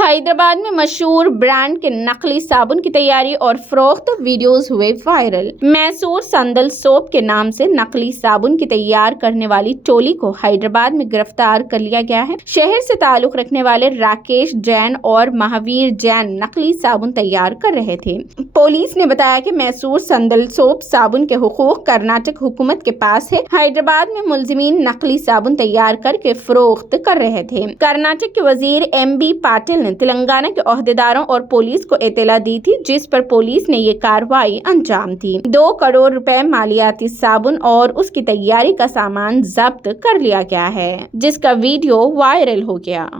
हैदराबाद में मशहूर ब्रांड के नकली साबुन की तैयारी और फरोख्त वीडियोस हुए वायरल। मैसूर संदल सोप के नाम से नकली साबुन की तैयार करने वाली टोली को हैदराबाद में गिरफ्तार कर लिया गया है। शहर से ताल्लुक रखने वाले राकेश जैन और महावीर जैन नकली साबुन तैयार कर रहे थे। पुलिस ने बताया कि मैसूर संदल सोप साबुन के हुकूक कर्नाटक हुकूमत के पास है। हैदराबाद में मुलजिमीन नकली साबुन तैयार करके फरोख्त कर रहे थे। कर्नाटक के वजीर MB पाटिल ने तेलंगाना के ओहदेदारों और पुलिस को इत्तला दी थी, जिस पर पुलिस ने ये कार्रवाई अंजाम दी। 2 करोड़ रुपए मालियाती साबुन और उसकी तैयारी का सामान जब्त कर लिया गया है, जिसका वीडियो वायरल हो गया।